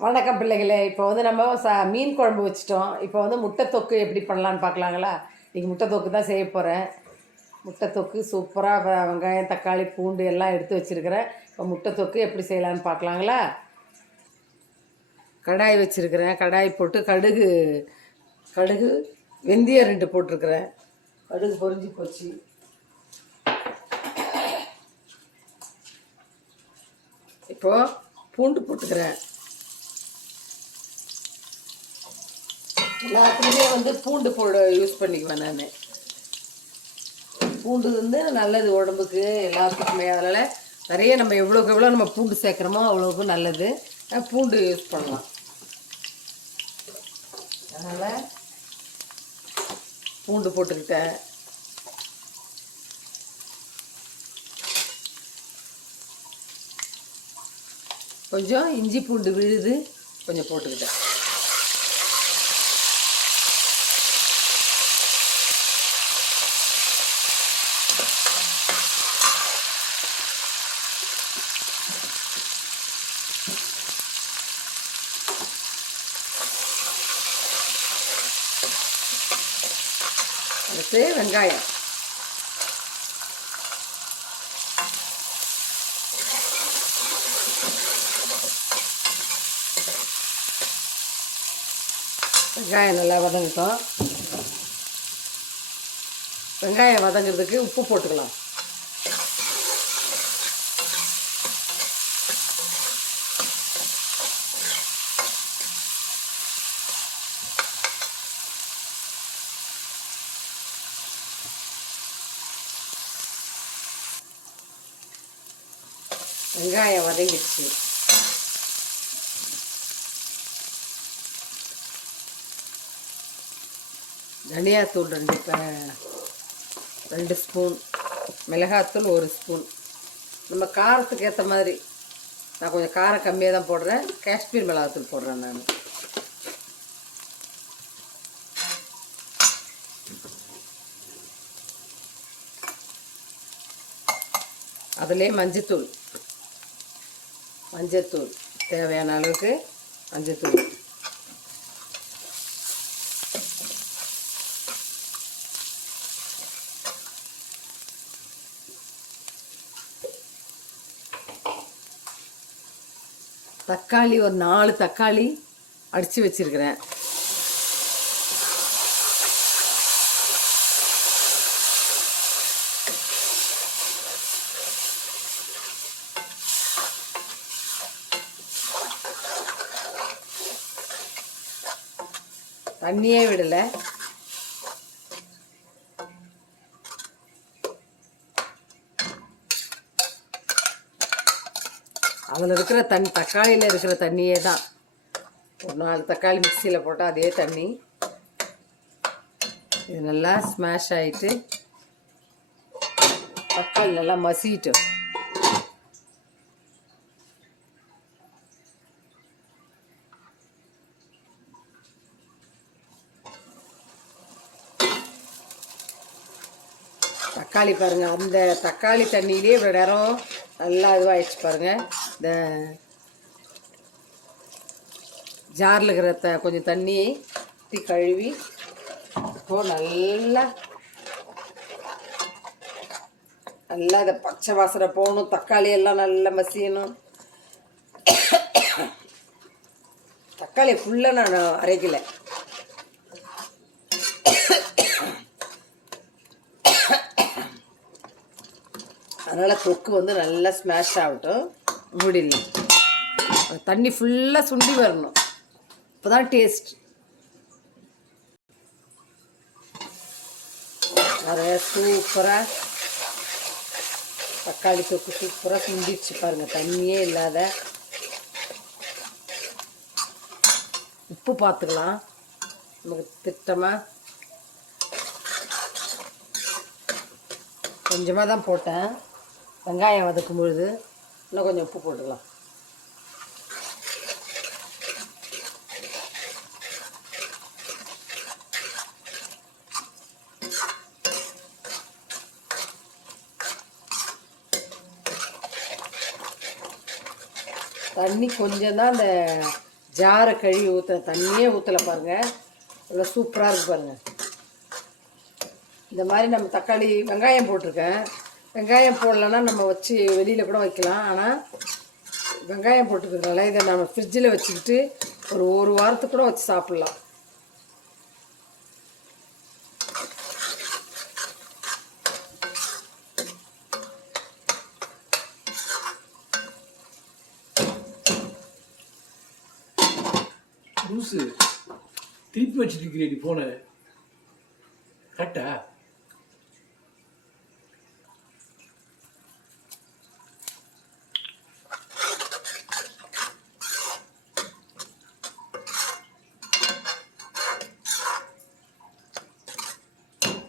வணக்கம் பிள்ளைகளே. இப்போ வந்து நம்ம மீன் குழம்பு வச்சிட்டோம். இப்போ வந்து முட்டை தொக்கு எப்படி பண்ணலான்னு பார்க்கலாங்களா? இன்றைக்கி முட்டை தொக்கு தான் செய்ய போகிறேன். முட்டை தொக்கு சூப்பராக வெங்காயம் தக்காளி பூண்டு எல்லாம் எடுத்து வச்சுருக்கிறேன். இப்போ முட்டை தொக்கு எப்படி செய்யலான்னு பார்க்கலாங்களா? கடாய் வச்சுருக்கிறேன். கடாய் போட்டு கடுகு வெந்தயம் 2 போட்டிருக்கிறேன். கடுகு பொரிஞ்சு போச்சு. இப்போது பூண்டு போட்டுக்கிறேன். எல்லாத்துலேயுமே வந்து பூண்டு யூஸ் பண்ணிக்குவேன் நான். பூண்டு வந்து நல்லது உடம்புக்கு எல்லாத்துக்குமே. அதனால் நிறைய நம்ம எவ்வளோக்கு எவ்வளோ நம்ம பூண்டு சேர்க்குறோமோ அவ்வளோக்கு நல்லது. பூண்டு யூஸ் பண்ணலாம். அதனால் பூண்டு போட்டுக்கிட்டேன். கொஞ்சம் இஞ்சி பூண்டு விழுது கொஞ்சம் போட்டுக்கிட்டேன். அடுத்து வெங்காயம். வெங்காயம் நல்லா வதங்கட்டும். வெங்காயம் வதங்கிறதுக்கு உப்பு போட்டுக்கலாம். வெங்காயம் வதங்கிடுச்சு. தனியாத்தூள் 2 ஸ்பூன், மிளகாத்தூள் 1 ஸ்பூன். நம்ம காரத்துக்கு ஏற்ற மாதிரி. நான் கொஞ்சம் காரம் கம்மியாக தான் போடுறேன். காஷ்மீர் மிளகாத்தூள் போடுறேன் நான். அதிலே மஞ்சத்தூள் தேவையான அளவுக்கு மஞ்சத்தூள். தக்காளி ஒரு 4 தக்காளி அடித்து வச்சிருக்கிறேன். தண்ணியே விடலை. அதில் இருக்கிற தக்காளியில் இருக்கிற தண்ணியே தான். ஒரு 4 தக்காளி மிக்சியில் போட்டால் அதே தண்ணி. இது நல்லா ஸ்மாஷ் ஆகிட்டு தக்காளி நல்லா மசிட்டு தக்காளி பாருங்கள். அந்த தக்காளி தண்ணியிலே இவ்வளோ நேரம் நல்லா இதுவாகிடுச்சு பாருங்கள். இந்த ஜாரில் இருக்கிற கொஞ்சம் தண்ணியை ஊற்றி கழுவி இப்போது நல்லா அதை பச்சை வாசனை போகணும். தக்காளி எல்லாம் நல்லா மசியணும். தக்காளி ஃபுல்லாக நான் அரைக்கலை. அதனால் தொக்கு வந்து நல்லா ஸ்மாஷ் ஆகட்டும். மூடிடலாம். தண்ணி ஃபுல்லாக சுண்டி வரணும். இப்போ தான் டேஸ்ட். நிறைய சூப்பராக தக்காளி தொக்கு சூப்பராக சுண்டிடுச்சு பாருங்கள். தண்ணியே இல்லாத. உப்பு பார்த்துக்கலாம். நமக்கு திட்டமாக கொஞ்சமாக தான் போட்டேன். வெங்காயம் வதக்கும் பொழுது இன்னும் கொஞ்சம் உப்பு போட்டுக்கலாம். தண்ணி கொஞ்சம் தான் அந்த ஜாரை கழுவி ஊற்ற தண்ணியே ஊற்றலை பாருங்கள். இவ்வளோ சூப்பராக இருக்குது பாருங்கள். இந்த மாதிரி நம்ம தக்காளி வெங்காயம் போட்டிருக்கேன். வெங்காயம் போடலைன்னா நம்ம வச்சு வெளியில் கூட வைக்கலாம். ஆனால் வெங்காயம் போட்டுக்கிறதுனால இதை நம்ம ஃப்ரிட்ஜில் வச்சுக்கிட்டு ஒரு வாரத்துக்கு கூட வச்சு சாப்பிட்லாம். லூசு திருப்பி வச்சுட்டு இருக்கிறேன் போன கரெக்டா?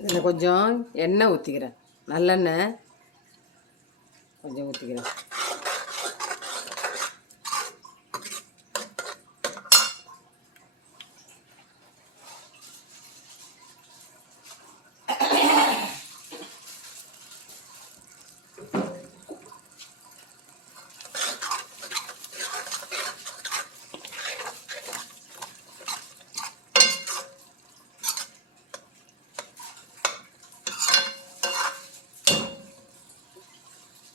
இதில் கொஞ்சம் எண்ணெய் ஊற்றிக்கிறேன், நல்லெண்ணெய் கொஞ்சம் ஊற்றிக்கிறேன்.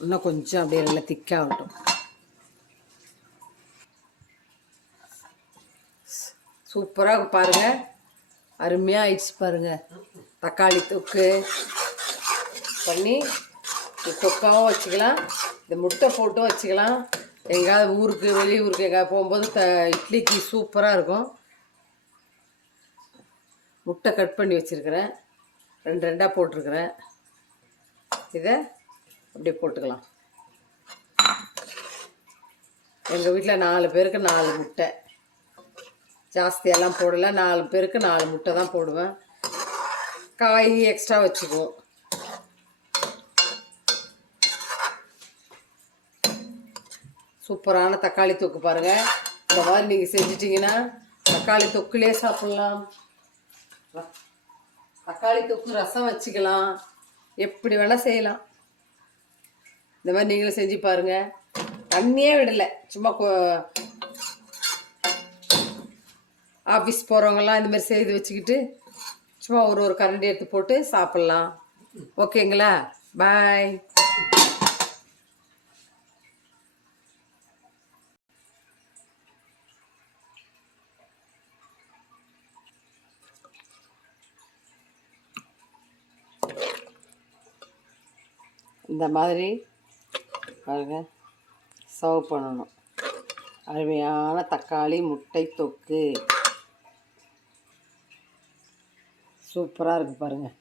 இன்னும் கொஞ்சம் அப்படியே நல்லா திக்காகட்டும். சூப்பராக பாருங்கள், அருமையாக ஆயிடுச்சு பாருங்கள். தக்காளி தொக்கு பண்ணி தொக்காவும் வச்சுக்கலாம், இந்த முட்டை போட்டும் வச்சுக்கலாம். எங்கேயாவது ஊருக்கு வெளியூருக்கு எங்கேயாவது போகும்போது இட்லிக்கு சூப்பராக இருக்கும். முட்டை கட் பண்ணி வச்சுருக்கிறேன், ரெண்டாக போட்டிருக்கிறேன். இதை அப்படியே போட்டுக்கலாம். எங்கள் வீட்டில் 4 பேருக்கு 4 முட்டை, ஜாஸ்தியெல்லாம் போடலை. 4 பேருக்கு 4 முட்டை தான் போடுவேன். காய் எக்ஸ்ட்ரா வச்சுக்குவோம். சூப்பரான தக்காளி தொக்கு பாருங்கள். இந்த மாதிரி நீங்கள் செஞ்சிட்டிங்கன்னா தக்காளி தொக்குலே சாப்பிட்லாம். தக்காளி தொக்கு ரசம் வச்சுக்கலாம், எப்படி வேணால் செய்யலாம். இந்த மாதிரி நீங்களும் செஞ்சு பாருங்கள். தண்ணியே விடலை, சும்மா ஆஃபீஸ் போகிறவங்கெல்லாம் இந்த மாதிரி செய்து வச்சுக்கிட்டு சும்மா ஒரு கரண்டி எடுத்து போட்டு சாப்பிட்லாம். ஓகேங்களா? பாய். இந்த மாதிரி பாருங்கள், சர்வ் பண்ணணும். அருமையான தக்காளி முட்டை தொக்கு சூப்பராக இருக்குது பாருங்கள்.